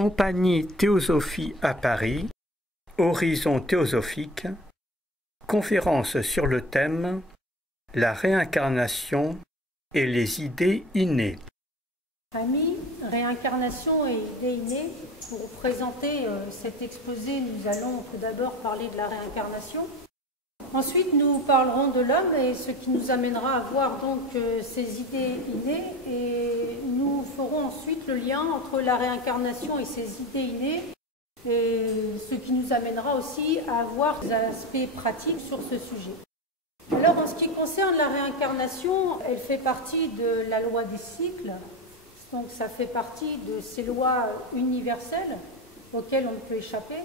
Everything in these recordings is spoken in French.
Compagnie Théosophie à Paris, Horizon théosophique, conférence sur le thème « La réincarnation et les idées innées ». Amis, réincarnation et idées innées, pour présenter cet exposé, nous allons tout d'abord parler de la réincarnation. Ensuite, nous parlerons de l'homme et ce qui nous amènera à voir donc ces idées innées, et nous ferons ensuite le lien entre la réincarnation et ces idées innées, et ce qui nous amènera aussi à voir des aspects pratiques sur ce sujet. Alors, en ce qui concerne la réincarnation, elle fait partie de la loi des cycles, donc ça fait partie de ces lois universelles auxquelles on ne peut échapper.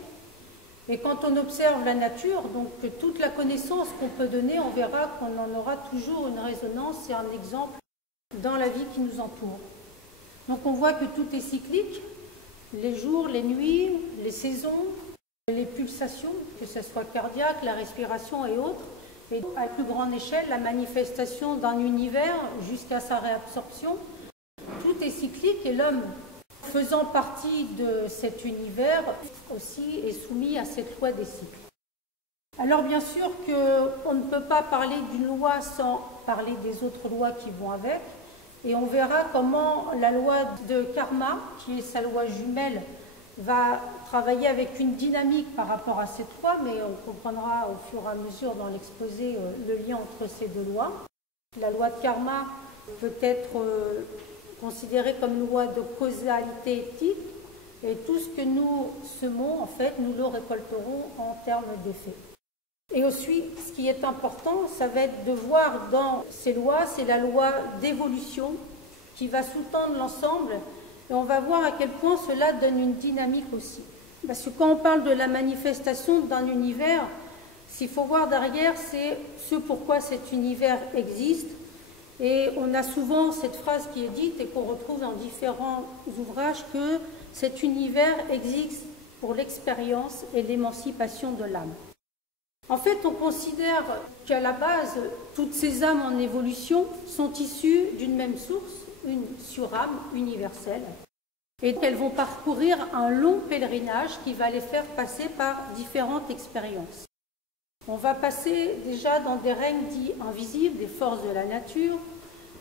Et quand on observe la nature, donc toute la connaissance qu'on peut donner, on verra qu'on en aura toujours une résonance et un exemple dans la vie qui nous entoure. Donc on voit que tout est cyclique, les jours, les nuits, les saisons, les pulsations, que ce soit cardiaque, la respiration et autres, et à plus grande échelle, la manifestation d'un univers jusqu'à sa réabsorption. Tout est cyclique et l'homme, faisant partie de cet univers, aussi est soumis à cette loi des cycles. Alors bien sûr qu'on ne peut pas parler d'une loi sans parler des autres lois qui vont avec, et on verra comment la loi de karma, qui est sa loi jumelle, va travailler avec une dynamique par rapport à cette loi, mais on comprendra au fur et à mesure dans l'exposé le lien entre ces deux lois. La loi de karma peut être considérée comme une loi de causalité éthique, et tout ce que nous semons, en fait, nous le récolterons en termes d'effets. Et aussi, ce qui est important, ça va être de voir dans ces lois, c'est la loi d'évolution qui va sous-tendre l'ensemble, et on va voir à quel point cela donne une dynamique aussi. Parce que quand on parle de la manifestation d'un univers, s'il faut voir derrière, c'est ce pourquoi cet univers existe. Et on a souvent cette phrase qui est dite et qu'on retrouve dans différents ouvrages, que cet univers existe pour l'expérience et l'émancipation de l'âme. En fait, on considère qu'à la base, toutes ces âmes en évolution sont issues d'une même source, une surâme universelle, et qu'elles vont parcourir un long pèlerinage qui va les faire passer par différentes expériences. On va passer déjà dans des règnes dits invisibles, des forces de la nature.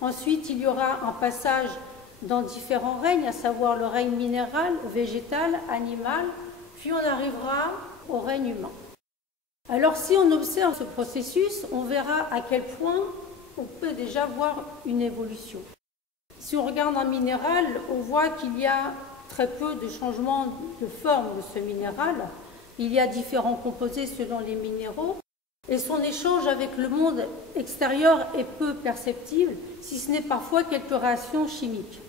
Ensuite, il y aura un passage dans différents règnes, à savoir le règne minéral, végétal, animal, puis on arrivera au règne humain. Alors, si on observe ce processus, on verra à quel point on peut déjà voir une évolution. Si on regarde un minéral, on voit qu'il y a très peu de changements de forme de ce minéral. Il y a différents composés selon les minéraux, et son échange avec le monde extérieur est peu perceptible, si ce n'est parfois quelques réactions chimiques.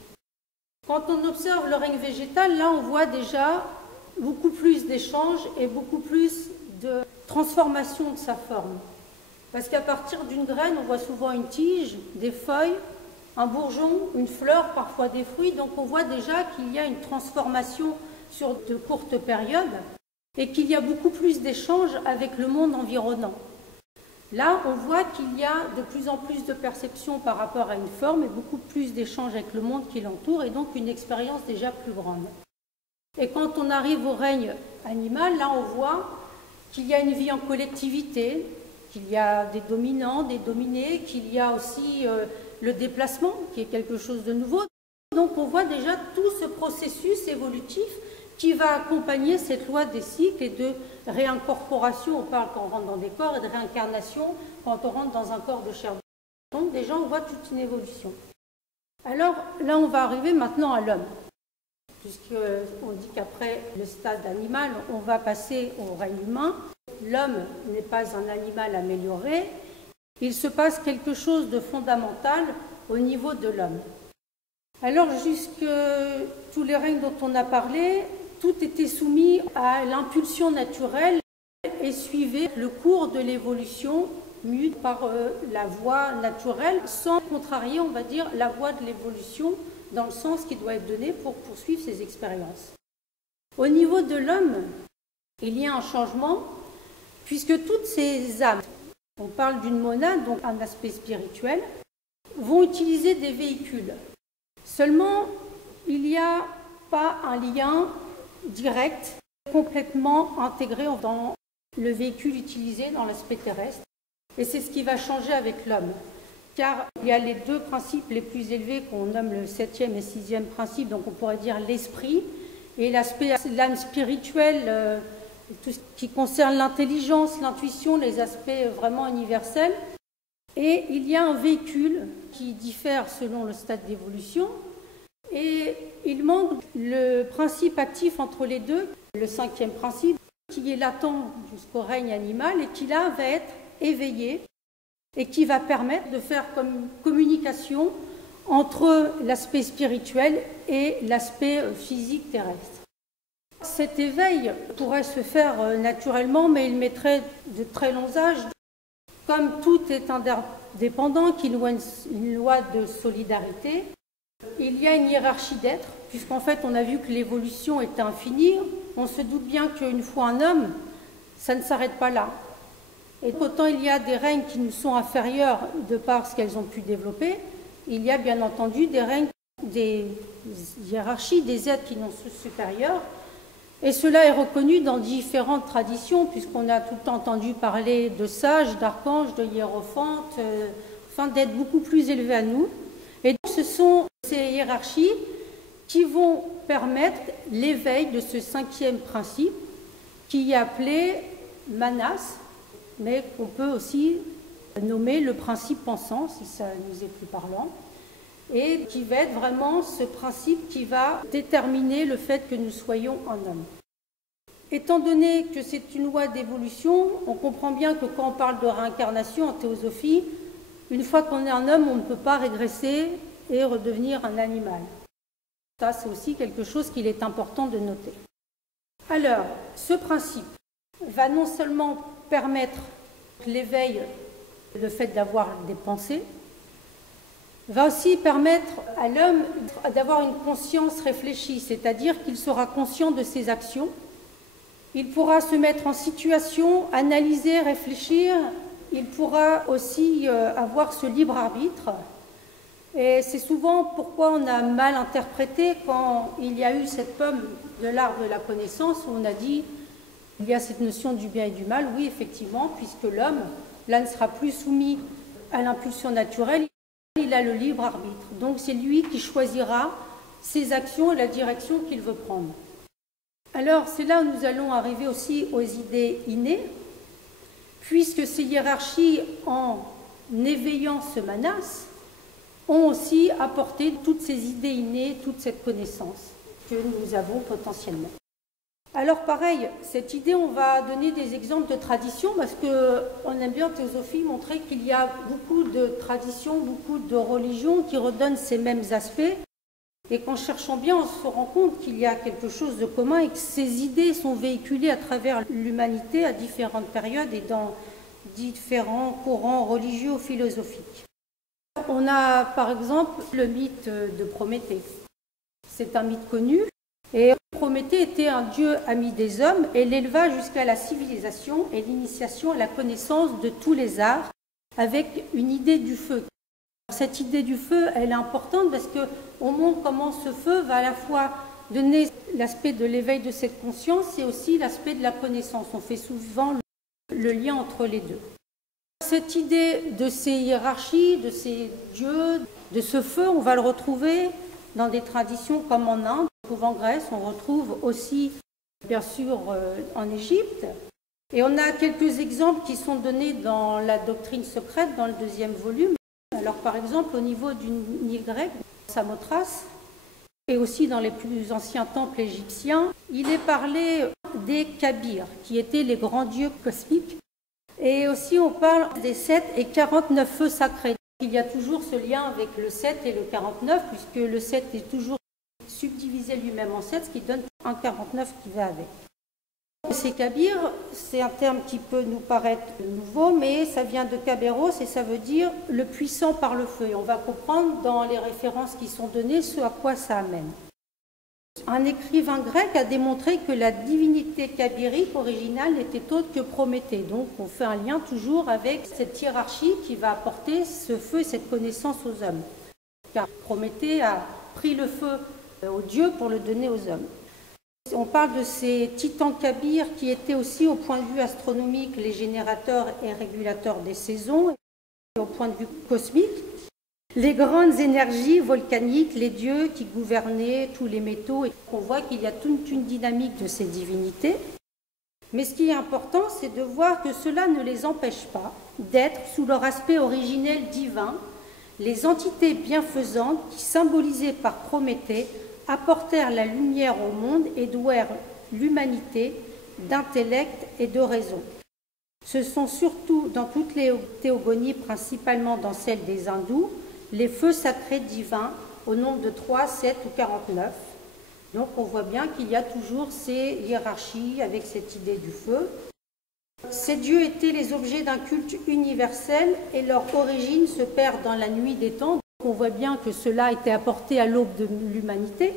Quand on observe le règne végétal, là on voit déjà beaucoup plus d'échanges et beaucoup plus de transformation de sa forme. Parce qu'à partir d'une graine, on voit souvent une tige, des feuilles, un bourgeon, une fleur, parfois des fruits. Donc on voit déjà qu'il y a une transformation sur de courtes périodes et qu'il y a beaucoup plus d'échanges avec le monde environnant. Là, on voit qu'il y a de plus en plus de perception par rapport à une forme et beaucoup plus d'échanges avec le monde qui l'entoure, et donc une expérience déjà plus grande. Et quand on arrive au règne animal, là on voit qu'il y a une vie en collectivité, qu'il y a des dominants, des dominés, qu'il y a aussi le déplacement, qui est quelque chose de nouveau. Donc on voit déjà tout ce processus évolutif qui va accompagner cette loi des cycles et de réincorporation. On parle quand on rentre dans des corps, et de réincarnation quand on rentre dans un corps de chair. Donc déjà on voit toute une évolution. Alors là on va arriver maintenant à l'homme, puisqu'on dit qu'après le stade animal, on va passer au règne humain. L'homme n'est pas un animal amélioré, il se passe quelque chose de fondamental au niveau de l'homme. Alors jusque tous les règnes dont on a parlé, tout était soumis à l'impulsion naturelle et suivait le cours de l'évolution mue par la voie naturelle, sans contrarier, on va dire, la voie de l'évolution dans le sens qui doit être donné pour poursuivre ses expériences. Au niveau de l'homme, il y a un changement, puisque toutes ces âmes, on parle d'une monade, donc un aspect spirituel, vont utiliser des véhicules. Seulement, il n'y a pas un lien direct, complètement intégré dans le véhicule utilisé dans l'aspect terrestre. Et c'est ce qui va changer avec l'homme. Car il y a les deux principes les plus élevés qu'on nomme le 7e et 6e principe, donc on pourrait dire l'esprit, et l'aspect l'âme spirituelle, tout ce qui concerne l'intelligence, l'intuition, les aspects vraiment universels. Et il y a un véhicule qui diffère selon le stade d'évolution, et il manque le principe actif entre les deux, le 5e principe, qui est latent jusqu'au règne animal, et qui là va être éveillé, et qui va permettre de faire comme une communication entre l'aspect spirituel et l'aspect physique terrestre. Cet éveil pourrait se faire naturellement, mais il mettrait de très longs âges. Comme tout est indépendant, qu'il y a une loi de solidarité, il y a une hiérarchie d'être, puisqu'en fait on a vu que l'évolution est infinie. On se doute bien qu'une fois un homme, ça ne s'arrête pas là. Et autant il y a des règnes qui nous sont inférieurs de par ce qu'elles ont pu développer, il y a bien entendu des règnes, des hiérarchies, des êtres qui nous sont supérieurs. Et cela est reconnu dans différentes traditions, puisqu'on a tout le temps entendu parler de sages, d'archanges, de hiérophantes, enfin d'êtres beaucoup plus élevés à nous. Et donc ce sont ces hiérarchies qui vont permettre l'éveil de ce 5e principe, qui est appelé manas, mais qu'on peut aussi nommer le principe pensant, si ça nous est plus parlant, et qui va être vraiment ce principe qui va déterminer le fait que nous soyons un homme. Étant donné que c'est une loi d'évolution, on comprend bien que quand on parle de réincarnation en théosophie, une fois qu'on est un homme, on ne peut pas régresser et redevenir un animal. Ça, c'est aussi quelque chose qu'il est important de noter. Alors, ce principe va non seulement permettre l'éveil, le fait d'avoir des pensées, va aussi permettre à l'homme d'avoir une conscience réfléchie, c'est-à-dire qu'il sera conscient de ses actions. Il pourra se mettre en situation, analyser, réfléchir. Il pourra aussi avoir ce libre arbitre. Et c'est souvent pourquoi on a mal interprété quand il y a eu cette pomme de l'arbre de la connaissance, où on a dit il y a cette notion du bien et du mal. Oui, effectivement, puisque l'homme, là, ne sera plus soumis à l'impulsion naturelle, il a le libre arbitre. Donc c'est lui qui choisira ses actions et la direction qu'il veut prendre. Alors c'est là où nous allons arriver aussi aux idées innées, puisque ces hiérarchies, en éveillant ce manas, ont aussi apporté toutes ces idées innées, toute cette connaissance que nous avons potentiellement. Alors pareil, cette idée, on va donner des exemples de traditions, parce qu'on aime bien en théosophie montrer qu'il y a beaucoup de traditions, beaucoup de religions qui redonnent ces mêmes aspects, et qu'en cherchant bien, on se rend compte qu'il y a quelque chose de commun et que ces idées sont véhiculées à travers l'humanité à différentes périodes et dans différents courants religieux ou philosophiques. On a par exemple le mythe de Prométhée. C'est un mythe connu, et Prométhée était un dieu ami des hommes et l'éleva jusqu'à la civilisation et l'initiation à la connaissance de tous les arts avec une idée du feu. Cette idée du feu, elle est importante parce qu'on montre comment ce feu va à la fois donner l'aspect de l'éveil de cette conscience et aussi l'aspect de la connaissance. On fait souvent le lien entre les deux. Cette idée de ces hiérarchies, de ces dieux, de ce feu, on va le retrouver dans des traditions comme en Inde, on retrouve en Grèce, on retrouve aussi bien sûr en Égypte. Et on a quelques exemples qui sont donnés dans la doctrine secrète, dans le 2e volume. Alors par exemple au niveau du Nil grec, Samothrace, et aussi dans les plus anciens temples égyptiens, il est parlé des Kabirs, qui étaient les grands dieux cosmiques. Et aussi on parle des 7 et 49 feux sacrés. Il y a toujours ce lien avec le 7 et le 49, puisque le 7 est toujours subdivisé lui-même en 7, ce qui donne un 49 qui va avec. Ces Kabirs, c'est un terme qui peut nous paraître nouveau, mais ça vient de Kaberos et ça veut dire le puissant par le feu. Et on va comprendre dans les références qui sont données ce à quoi ça amène. Un écrivain grec a démontré que la divinité kabirique originale n'était autre que Prométhée. Donc on fait un lien toujours avec cette hiérarchie qui va apporter ce feu et cette connaissance aux hommes. Car Prométhée a pris le feu aux dieux pour le donner aux hommes. On parle de ces titans kabirs qui étaient aussi au point de vue astronomique les générateurs et régulateurs des saisons, et au point de vue cosmique, les grandes énergies volcaniques, les dieux qui gouvernaient tous les métaux, et on voit qu'il y a toute une dynamique de ces divinités. Mais ce qui est important, c'est de voir que cela ne les empêche pas d'être, sous leur aspect originel divin, les entités bienfaisantes qui, symbolisées par Prométhée, apportèrent la lumière au monde et douèrent l'humanité d'intellect et de raison. Ce sont surtout dans toutes les théogonies, principalement dans celle des hindous, les feux sacrés divins au nombre de 3, 7 ou 49. Donc on voit bien qu'il y a toujours ces hiérarchies avec cette idée du feu. Ces dieux étaient les objets d'un culte universel et leur origine se perd dans la nuit des temps. On voit bien que cela a été apporté à l'aube de l'humanité.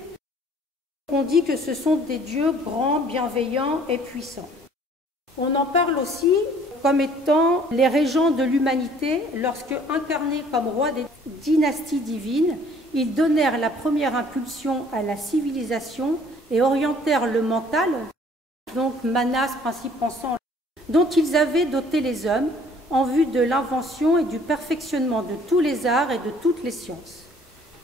On dit que ce sont des dieux grands, bienveillants et puissants. On en parle aussi comme étant les régents de l'humanité lorsque, incarnés comme rois des dynasties divines, ils donnèrent la première impulsion à la civilisation et orientèrent le mental, donc Manas, principe pensant, dont ils avaient doté les hommes en vue de l'invention et du perfectionnement de tous les arts et de toutes les sciences.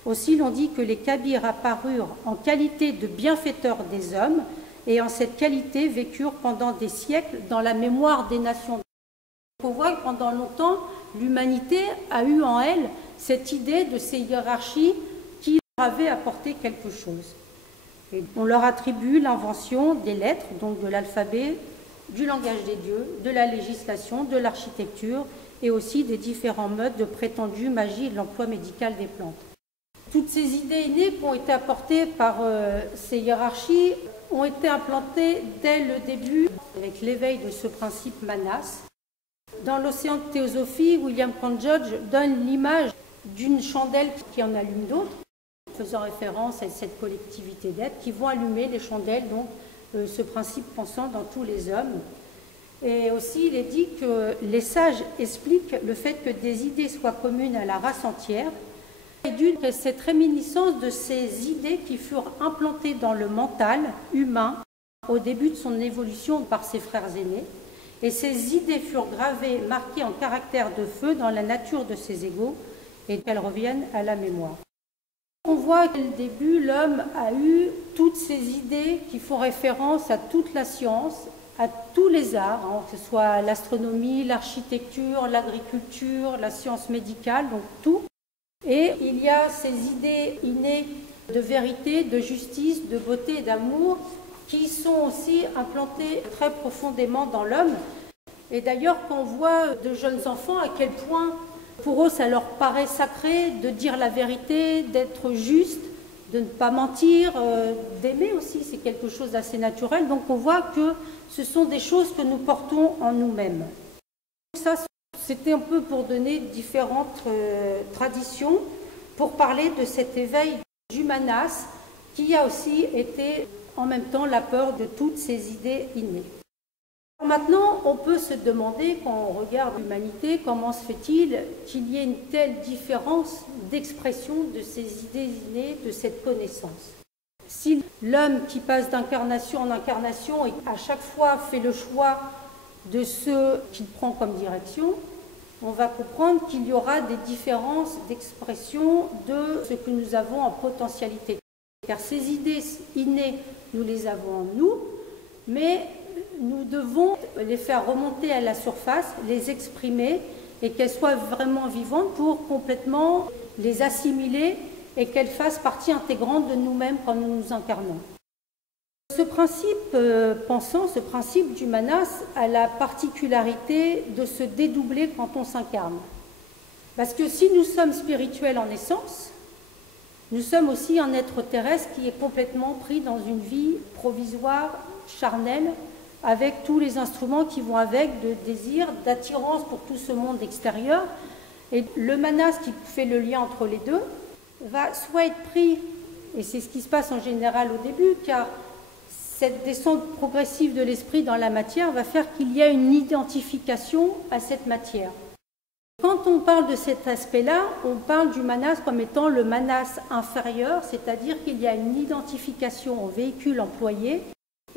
Aussi l'on dit que les Kabirs apparurent en qualité de bienfaiteurs des hommes et en cette qualité vécurent pendant des siècles dans la mémoire des nations. On voit que pendant longtemps, l'humanité a eu en elle cette idée de ces hiérarchies qui leur avaient apporté quelque chose. Et on leur attribue l'invention des lettres, donc de l'alphabet, du langage des dieux, de la législation, de l'architecture et aussi des différents modes de prétendue magie et de l'emploi médical des plantes. Toutes ces idées innées qui ont été apportées par ces hiérarchies ont été implantées dès le début avec l'éveil de ce principe Manas. Dans l'Océan de théosophie, William Cann George donne l'image d'une chandelle qui en allume d'autres, faisant référence à cette collectivité d'êtres qui vont allumer les chandelles, donc ce principe pensant dans tous les hommes. Et aussi, il est dit que les sages expliquent le fait que des idées soient communes à la race entière, et dû à cette réminiscence de ces idées qui furent implantées dans le mental humain au début de son évolution par ses frères aînés. Et ces idées furent gravées, marquées en caractère de feu dans la nature de ses égaux, et qu'elles reviennent à la mémoire. On voit qu'au début, l'homme a eu toutes ces idées qui font référence à toute la science, à tous les arts, que ce soit l'astronomie, l'architecture, l'agriculture, la science médicale, donc tout. Et il y a ces idées innées de vérité, de justice, de beauté et d'amour qui sont aussi implantées très profondément dans l'homme. Et d'ailleurs, quand on voit de jeunes enfants, à quel point pour eux ça leur paraît sacré de dire la vérité, d'être juste, de ne pas mentir, d'aimer aussi, c'est quelque chose d'assez naturel. Donc on voit que ce sont des choses que nous portons en nous-mêmes. Ça, c'était un peu pour donner différentes traditions, pour parler de cet éveil du Manas, qui a aussi été en même temps la peur de toutes ces idées innées. Maintenant, on peut se demander, quand on regarde l'humanité, comment se fait-il qu'il y ait une telle différence d'expression de ces idées innées, de cette connaissance? Si l'homme qui passe d'incarnation en incarnation et à chaque fois fait le choix de ce qu'il prend comme direction, on va comprendre qu'il y aura des différences d'expression de ce que nous avons en potentialité. Car ces idées innées, nous les avons en nous, mais nous devons les faire remonter à la surface, les exprimer et qu'elles soient vraiment vivantes pour complètement les assimiler et qu'elles fassent partie intégrante de nous-mêmes quand nous nous incarnons. Ce principe pensant, ce principe du Manas a la particularité de se dédoubler quand on s'incarne. Parce que si nous sommes spirituels en essence, nous sommes aussi un être terrestre qui est complètement pris dans une vie provisoire, charnelle, avec tous les instruments qui vont avec, de désir, d'attirance pour tout ce monde extérieur. Et le Manas, qui fait le lien entre les deux, va soit être pris, et c'est ce qui se passe en général au début, car cette descente progressive de l'esprit dans la matière va faire qu'il y a une identification à cette matière. Quand on parle de cet aspect-là, on parle du manas comme étant le manas inférieur, c'est-à-dire qu'il y a une identification au véhicule employé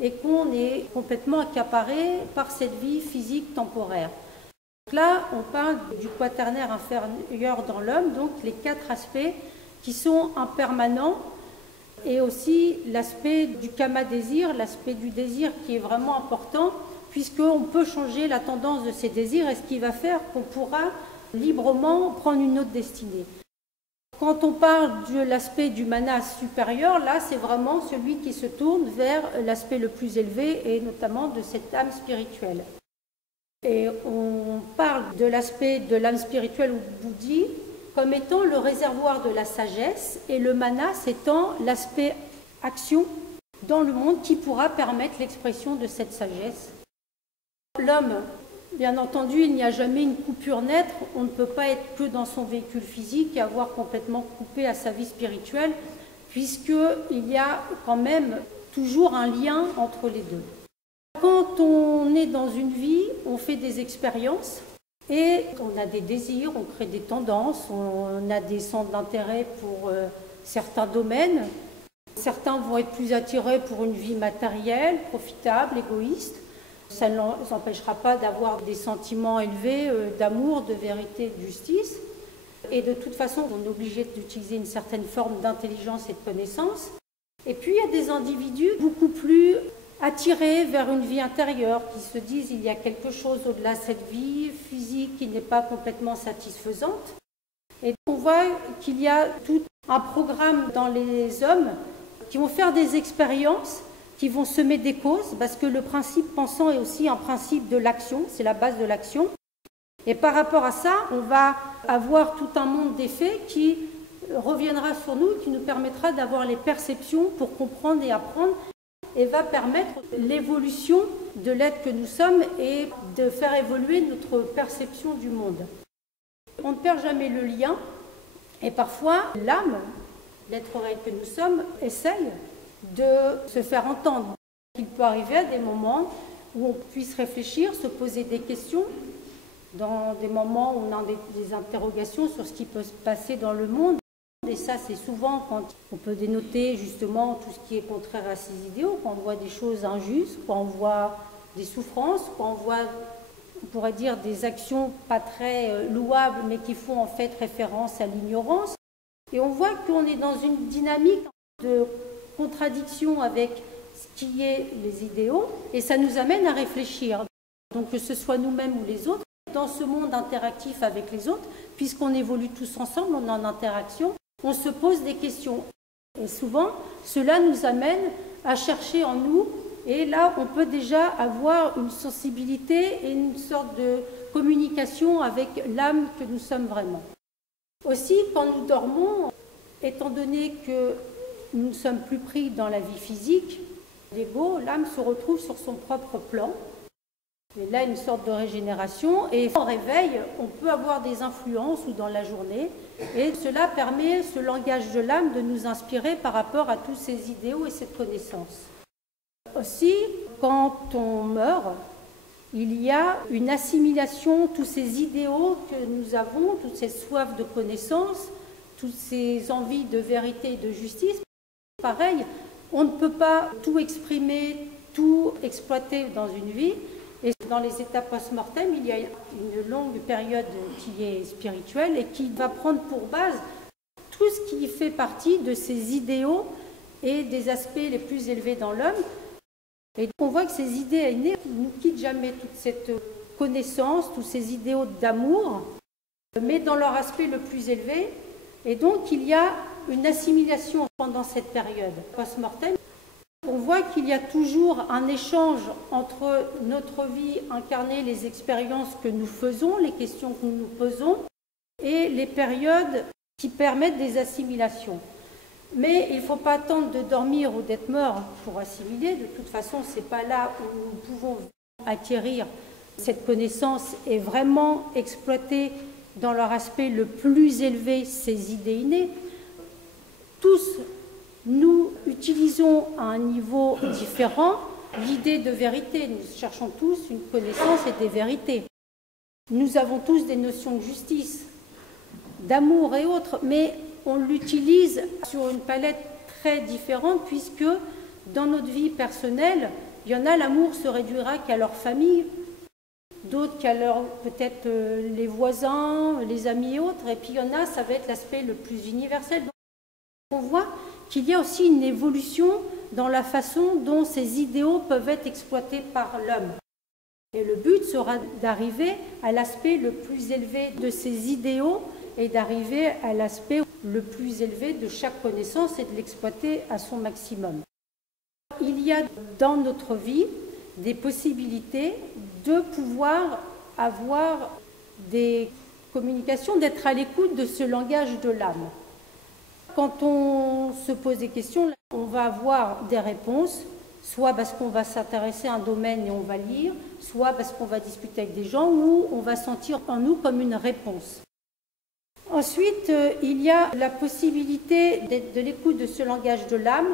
et qu'on est complètement accaparé par cette vie physique temporaire. Donc là, on parle du quaternaire inférieur dans l'homme, donc les 4 aspects qui sont impermanents, et aussi l'aspect du kama-désir, l'aspect du désir qui est vraiment important, puisqu'on peut changer la tendance de ces désirs, et ce qui va faire qu'on pourra librement prendre une autre destinée. Quand on parle de l'aspect du manas supérieur, là, c'est vraiment celui qui se tourne vers l'aspect le plus élevé, et notamment de cette âme spirituelle. Et on parle de l'aspect de l'âme spirituelle ou bouddhi comme étant le réservoir de la sagesse, et le manas étant l'aspect action dans le monde qui pourra permettre l'expression de cette sagesse. L'homme, bien entendu, il n'y a jamais une coupure nette, on ne peut pas être que dans son véhicule physique et avoir complètement coupé à sa vie spirituelle, puisqu'il y a quand même toujours un lien entre les deux. Quand on est dans une vie, on fait des expériences et on a des désirs, on crée des tendances, on a des centres d'intérêt pour certains domaines. Certains vont être plus attirés pour une vie matérielle, profitable, égoïste. Ça ne les empêchera pas d'avoir des sentiments élevés d'amour, de vérité, de justice. Et de toute façon, on est obligé d'utiliser une certaine forme d'intelligence et de connaissance. Et puis, il y a des individus beaucoup plus attirés vers une vie intérieure, qui se disent qu'il y a quelque chose au-delà de cette vie physique qui n'est pas complètement satisfaisante. Et on voit qu'il y a tout un programme dans les hommes qui vont faire des expériences, qui vont semer des causes, parce que le principe pensant est aussi un principe de l'action, c'est la base de l'action. Et par rapport à ça, on va avoir tout un monde d'effets qui reviendra sur nous, qui nous permettra d'avoir les perceptions pour comprendre et apprendre, et va permettre l'évolution de l'être que nous sommes et de faire évoluer notre perception du monde. On ne perd jamais le lien, et parfois l'âme, l'être réel que nous sommes, essaye de se faire entendre. Il peut arriver à des moments où on puisse réfléchir, se poser des questions, dans des moments où on a des interrogations sur ce qui peut se passer dans le monde. Et ça, c'est souvent quand on peut dénoter justement tout ce qui est contraire à ses idéaux, quand on voit des choses injustes, quand on voit des souffrances, quand on voit, on pourrait dire, des actions pas très louables, mais qui font en fait référence à l'ignorance. Et on voit qu'on est dans une dynamique de contradiction avec ce qui est les idéaux, et ça nous amène à réfléchir. Donc que ce soit nous-mêmes ou les autres, dans ce monde interactif avec les autres, puisqu'on évolue tous ensemble, on est en interaction, on se pose des questions. Et souvent, cela nous amène à chercher en nous, et là, on peut déjà avoir une sensibilité et une sorte de communication avec l'âme que nous sommes vraiment. Aussi, quand nous dormons, étant donné que nous ne sommes plus pris dans la vie physique, l'ego, l'âme se retrouve sur son propre plan. Et là, une sorte de régénération. Et au réveil, on peut avoir des influences ou dans la journée. Et cela permet, ce langage de l'âme, de nous inspirer par rapport à tous ces idéaux et cette connaissance. Aussi, quand on meurt, il y a une assimilation, tous ces idéaux que nous avons, toutes ces soifs de connaissance, toutes ces envies de vérité et de justice. Pareil, on ne peut pas tout exprimer, tout exploiter dans une vie. Et dans les étapes post-mortem, il y a une longue période qui est spirituelle et qui va prendre pour base tout ce qui fait partie de ces idéaux et des aspects les plus élevés dans l'homme. Et on voit que ces idées aînées ne nous quittent jamais, toute cette connaissance, tous ces idéaux d'amour, mais dans leur aspect le plus élevé. Et donc, il y a une assimilation pendant cette période post-mortem. On voit qu'il y a toujours un échange entre notre vie incarnée, les expériences que nous faisons, les questions que nous nous posons, et les périodes qui permettent des assimilations. Mais il ne faut pas attendre de dormir ou d'être mort pour assimiler. De toute façon, ce n'est pas là où nous pouvons acquérir cette connaissance et vraiment exploiter dans leur aspect le plus élevé ces idées innées. Tous, nous utilisons à un niveau différent l'idée de vérité. Nous cherchons tous une connaissance et des vérités. Nous avons tous des notions de justice, d'amour et autres, mais on l'utilise sur une palette très différente puisque dans notre vie personnelle, il y en a, l'amour se réduira qu'à leur famille, d'autres qu'à leur, peut-être les voisins, les amis et autres, et puis il y en a, ça va être l'aspect le plus universel. Donc, on voit qu'il y a aussi une évolution dans la façon dont ces idéaux peuvent être exploités par l'homme. Et le but sera d'arriver à l'aspect le plus élevé de ces idéaux et d'arriver à l'aspect le plus élevé de chaque connaissance et de l'exploiter à son maximum. Il y a dans notre vie des possibilités de pouvoir avoir des communications, d'être à l'écoute de ce langage de l'âme. Quand on se pose des questions, on va avoir des réponses, soit parce qu'on va s'intéresser à un domaine et on va lire, soit parce qu'on va discuter avec des gens ou on va sentir en nous comme une réponse. Ensuite, il y a la possibilité de l'écoute de ce langage de l'âme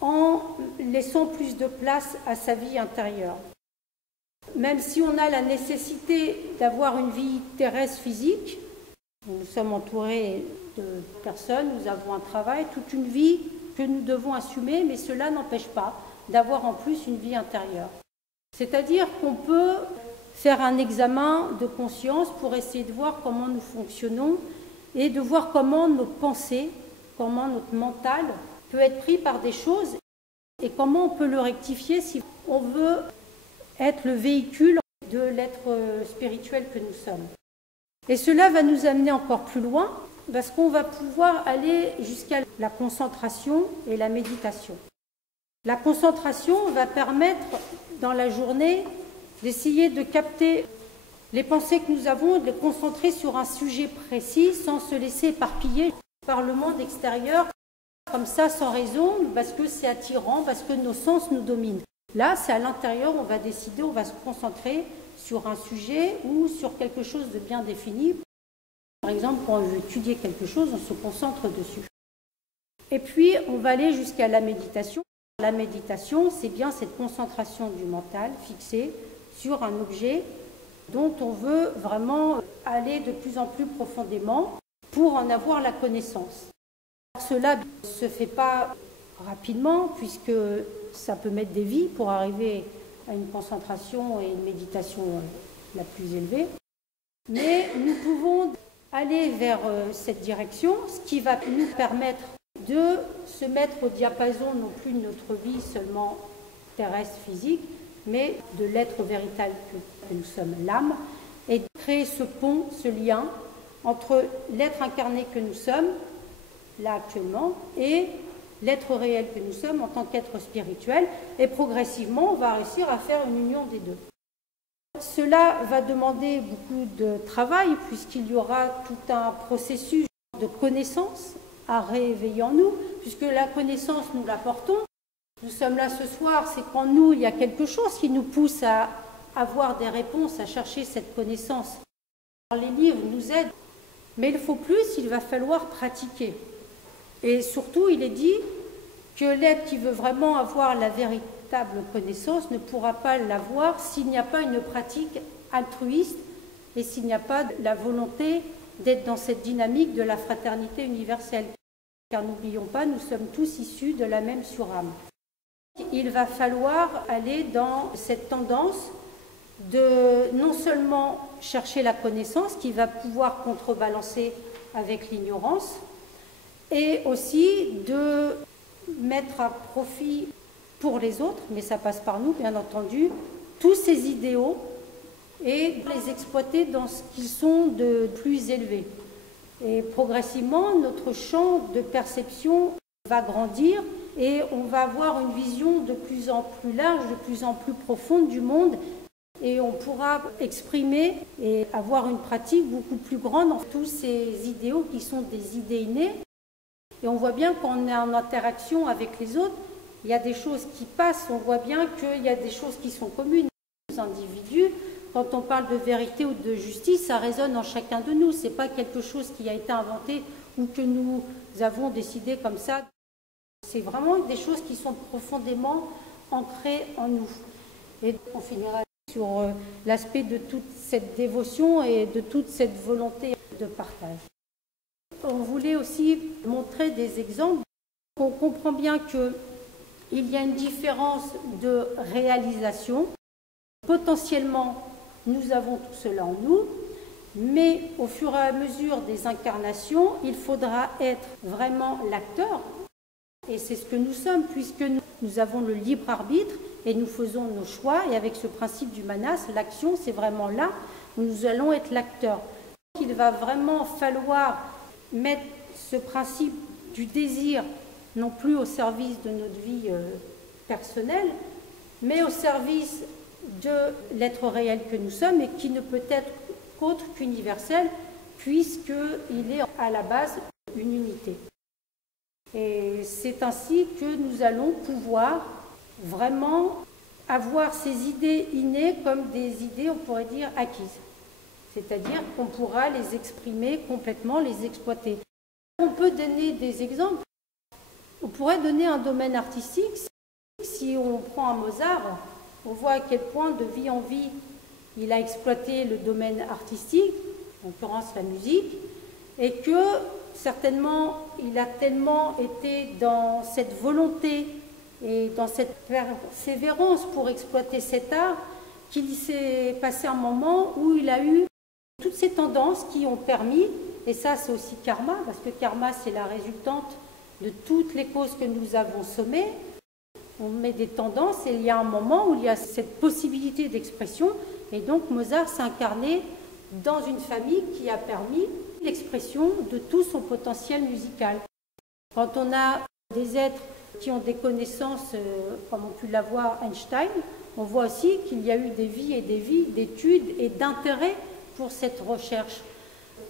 en laissant plus de place à sa vie intérieure. Même si on a la nécessité d'avoir une vie terrestre physique, nous sommes entourés de personnes, nous avons un travail, toute une vie que nous devons assumer, mais cela n'empêche pas d'avoir en plus une vie intérieure. C'est-à-dire qu'on peut faire un examen de conscience pour essayer de voir comment nous fonctionnons et de voir comment nos pensées, comment notre mental peut être pris par des choses et comment on peut le rectifier si on veut être le véhicule de l'être spirituel que nous sommes. Et cela va nous amener encore plus loin parce qu'on va pouvoir aller jusqu'à la concentration et la méditation. La concentration va permettre dans la journée d'essayer de capter les pensées que nous avons et de les concentrer sur un sujet précis sans se laisser éparpiller par le monde extérieur comme ça sans raison parce que c'est attirant, parce que nos sens nous dominent. Là, c'est à l'intérieur, on va décider, on va se concentrer sur un sujet ou sur quelque chose de bien défini. Par exemple, quand on veut étudier quelque chose, on se concentre dessus. Et puis, on va aller jusqu'à la méditation. La méditation, c'est bien cette concentration du mental fixée sur un objet dont on veut vraiment aller de plus en plus profondément pour en avoir la connaissance. Cela ne se fait pas rapidement puisque ça peut mettre des vies pour arriver à une concentration et une méditation la plus élevée. Mais nous pouvons aller vers cette direction, ce qui va nous permettre de se mettre au diapason non plus de notre vie seulement terrestre, physique, mais de l'être véritable que nous sommes, l'âme, et de créer ce pont, ce lien entre l'être incarné que nous sommes, là actuellement, et l'être réel que nous sommes en tant qu'être spirituel, et progressivement, on va réussir à faire une union des deux. Cela va demander beaucoup de travail, puisqu'il y aura tout un processus de connaissance à réveiller en nous, puisque la connaissance, nous la portons. Nous sommes là ce soir, c'est qu'en nous, il y a quelque chose qui nous pousse à avoir des réponses, à chercher cette connaissance. Alors, les livres nous aident, mais il faut plus, il va falloir pratiquer. Et surtout, il est dit que l'être qui veut vraiment avoir la véritable connaissance ne pourra pas l'avoir s'il n'y a pas une pratique altruiste et s'il n'y a pas la volonté d'être dans cette dynamique de la fraternité universelle. Car n'oublions pas, nous sommes tous issus de la même surâme. Il va falloir aller dans cette tendance de non seulement chercher la connaissance qui va pouvoir contrebalancer avec l'ignorance, et aussi de mettre à profit pour les autres, mais ça passe par nous bien entendu, tous ces idéaux et les exploiter dans ce qu'ils sont de plus élevé. Et progressivement, notre champ de perception va grandir et on va avoir une vision de plus en plus large, de plus en plus profonde du monde et on pourra exprimer et avoir une pratique beaucoup plus grande en tous ces idéaux qui sont des idées innées. Et on voit bien quand on est en interaction avec les autres, il y a des choses qui passent, on voit bien qu'il y a des choses qui sont communes. Les individus, quand on parle de vérité ou de justice, ça résonne en chacun de nous. Ce n'est pas quelque chose qui a été inventé ou que nous avons décidé comme ça. C'est vraiment des choses qui sont profondément ancrées en nous. Et on finira sur l'aspect de toute cette dévotion et de toute cette volonté de partage. On voulait aussi montrer des exemples. On comprend bien qu'il y a une différence de réalisation. Potentiellement, nous avons tout cela en nous, mais au fur et à mesure des incarnations, il faudra être vraiment l'acteur. Et c'est ce que nous sommes, puisque nous avons le libre arbitre et nous faisons nos choix. Et avec ce principe du manas, l'action, c'est vraiment là où nous allons être l'acteur. Il va vraiment falloir mettre ce principe du désir non plus au service de notre vie personnelle, mais au service de l'être réel que nous sommes et qui ne peut être qu'autre qu'universel, puisqu'il est à la base une unité. Et c'est ainsi que nous allons pouvoir vraiment avoir ces idées innées comme des idées, on pourrait dire, acquises. C'est-à-dire qu'on pourra les exprimer complètement, les exploiter. On peut donner des exemples. On pourrait donner un domaine artistique. Si on prend un Mozart, on voit à quel point, de vie en vie, il a exploité le domaine artistique, en l'occurrence la musique, et que certainement, il a tellement été dans cette volonté et dans cette persévérance pour exploiter cet art qu'il s'est passé un moment où il a eu toutes ces tendances qui ont permis, et ça c'est aussi karma, parce que karma c'est la résultante de toutes les causes que nous avons semées. On met des tendances et il y a un moment où il y a cette possibilité d'expression, et donc Mozart s'est incarné dans une famille qui a permis l'expression de tout son potentiel musical. Quand on a des êtres qui ont des connaissances, comme ont pu l'avoir Einstein, on voit aussi qu'il y a eu des vies d'études et d'intérêt pour cette recherche.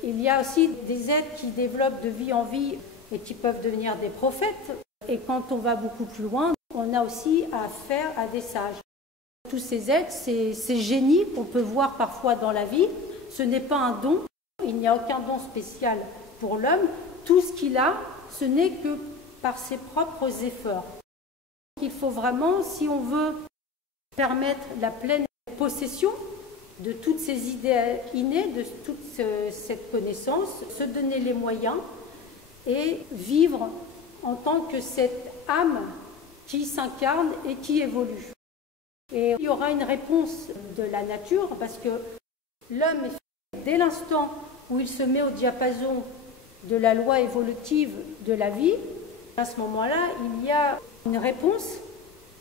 Il y a aussi des êtres qui développent de vie en vie et qui peuvent devenir des prophètes. Et quand on va beaucoup plus loin, on a aussi affaire à des sages. Tous ces êtres, ces génies qu'on peut voir parfois dans la vie, ce n'est pas un don. Il n'y a aucun don spécial pour l'homme. Tout ce qu'il a, ce n'est que par ses propres efforts. Il faut vraiment, si on veut permettre la pleine possession de toutes ces idées innées, de toute cette connaissance, se donner les moyens et vivre en tant que cette âme qui s'incarne et qui évolue. Et il y aura une réponse de la nature, parce que l'homme, dès l'instant où il se met au diapason de la loi évolutive de la vie, à ce moment-là, il y a une réponse.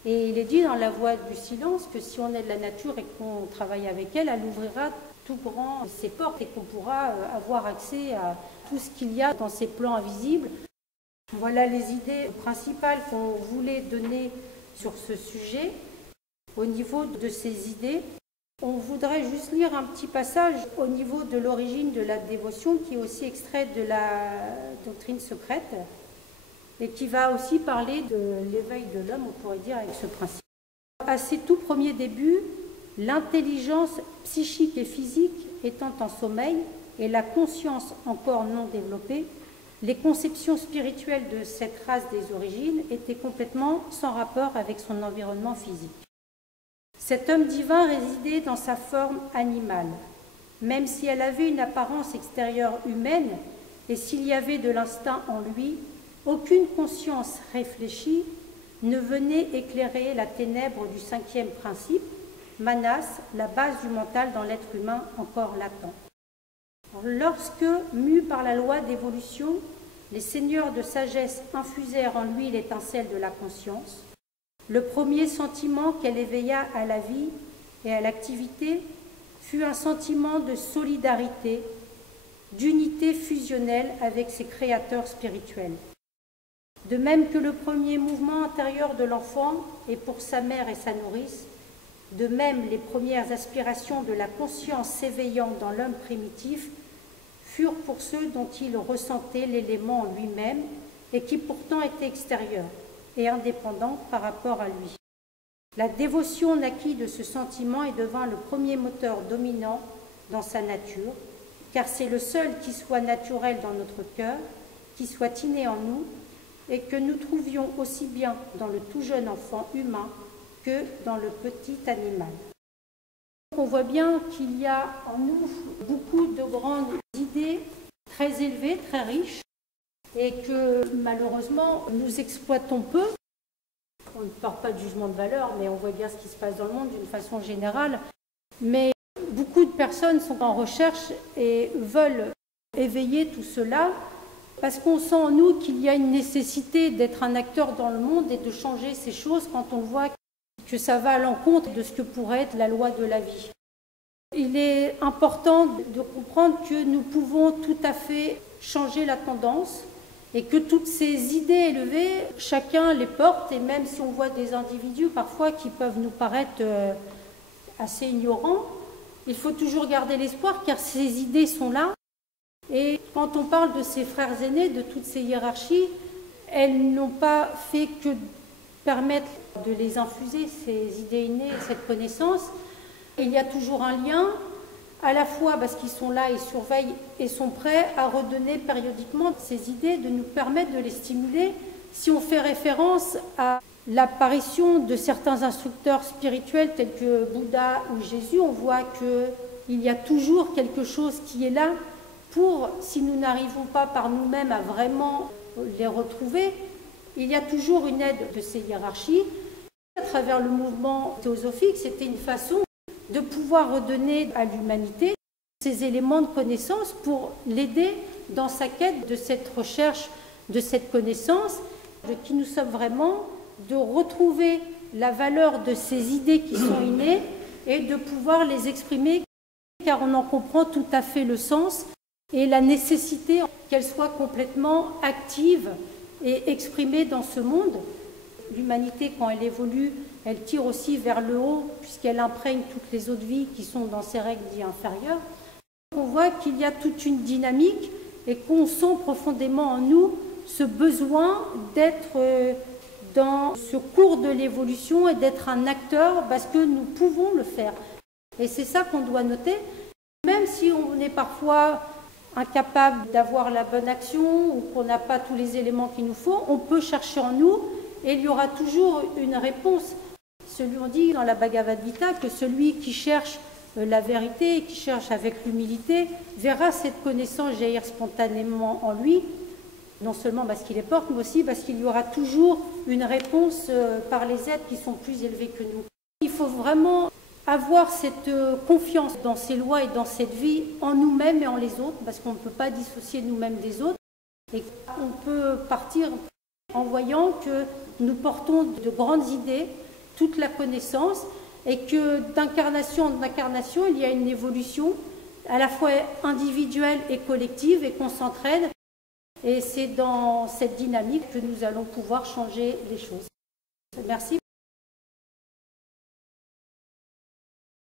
Et il est dit dans la voie du silence que si on est de la nature et qu'on travaille avec elle, elle ouvrira tout grand ses portes et qu'on pourra avoir accès à tout ce qu'il y a dans ces plans invisibles. Voilà les idées principales qu'on voulait donner sur ce sujet. Au niveau de ces idées, on voudrait juste lire un petit passage au niveau de l'origine de la dévotion qui est aussi extrait de la doctrine secrète et qui va aussi parler de l'éveil de l'homme, on pourrait dire, avec ce principe. À ses tout premiers débuts, l'intelligence psychique et physique étant en sommeil et la conscience encore non développée, les conceptions spirituelles de cette race des origines étaient complètement sans rapport avec son environnement physique. Cet homme divin résidait dans sa forme animale, même si elle avait une apparence extérieure humaine et s'il y avait de l'instinct en lui, aucune conscience réfléchie ne venait éclairer la ténèbre du cinquième principe, manas, la base du mental dans l'être humain encore latent. Lorsque, mus par la loi d'évolution, les seigneurs de sagesse infusèrent en lui l'étincelle de la conscience, le premier sentiment qu'elle éveilla à la vie et à l'activité fut un sentiment de solidarité, d'unité fusionnelle avec ses créateurs spirituels. De même que le premier mouvement intérieur de l'enfant est pour sa mère et sa nourrice, de même les premières aspirations de la conscience s'éveillant dans l'homme primitif furent pour ceux dont il ressentait l'élément en lui-même et qui pourtant était extérieur et indépendant par rapport à lui. La dévotion naquit de ce sentiment et devint le premier moteur dominant dans sa nature, car c'est le seul qui soit naturel dans notre cœur, qui soit inné en nous, et que nous trouvions aussi bien dans le tout jeune enfant humain que dans le petit animal. on voit bien qu'il y a en nous beaucoup de grandes idées très élevées, très riches, et que malheureusement nous exploitons peu. On ne porte pas de jugement de valeur, mais on voit bien ce qui se passe dans le monde d'une façon générale. Mais beaucoup de personnes sont en recherche et veulent éveiller tout cela parce qu'on sent en nous qu'il y a une nécessité d'être un acteur dans le monde et de changer ces choses quand on voit que ça va à l'encontre de ce que pourrait être la loi de la vie. Il est important de comprendre que nous pouvons tout à fait changer la tendance et que toutes ces idées élevées, chacun les porte, et même si on voit des individus parfois qui peuvent nous paraître assez ignorants, il faut toujours garder l'espoir car ces idées sont là. Et quand on parle de ces frères aînés, de toutes ces hiérarchies, elles n'ont pas fait que permettre de les infuser, ces idées innées, cette connaissance. Il y a toujours un lien, à la fois parce qu'ils sont là, ils surveillent et sont prêts à redonner périodiquement ces idées, de nous permettre de les stimuler. Si on fait référence à l'apparition de certains instructeurs spirituels tels que Bouddha ou Jésus, on voit qu'il y a toujours quelque chose qui est là pour, si nous n'arrivons pas par nous-mêmes à vraiment les retrouver, il y a toujours une aide de ces hiérarchies. À travers le mouvement théosophique, c'était une façon de pouvoir redonner à l'humanité ces éléments de connaissance pour l'aider dans sa quête de cette recherche, de cette connaissance, de qui nous sommes vraiment, de retrouver la valeur de ces idées qui sont innées et de pouvoir les exprimer, car on en comprend tout à fait le sens et la nécessité qu'elles soient complètement actives et exprimées dans ce monde. L'humanité, quand elle évolue, elle tire aussi vers le haut, puisqu'elle imprègne toutes les autres vies qui sont dans ces règles dites inférieures. On voit qu'il y a toute une dynamique et qu'on sent profondément en nous ce besoin d'être dans ce cours de l'évolution et d'être un acteur parce que nous pouvons le faire. Et c'est ça qu'on doit noter. Même si on est parfois incapable d'avoir la bonne action ou qu'on n'a pas tous les éléments qu'il nous faut, on peut chercher en nous et il y aura toujours une réponse. On dit dans la Bhagavad Gita que celui qui cherche la vérité, qui cherche avec l'humilité, verra cette connaissance jaillir spontanément en lui, non seulement parce qu'il les porte, mais aussi parce qu'il y aura toujours une réponse par les êtres qui sont plus élevés que nous. Il faut vraiment avoir cette confiance dans ces lois et dans cette vie en nous-mêmes et en les autres, parce qu'on ne peut pas dissocier nous-mêmes des autres. Et on peut partir en voyant que nous portons de grandes idées, toute la connaissance, et que d'incarnation en incarnation, il y a une évolution à la fois individuelle et collective, et qu'on s'entraide. Et c'est dans cette dynamique que nous allons pouvoir changer les choses. Merci.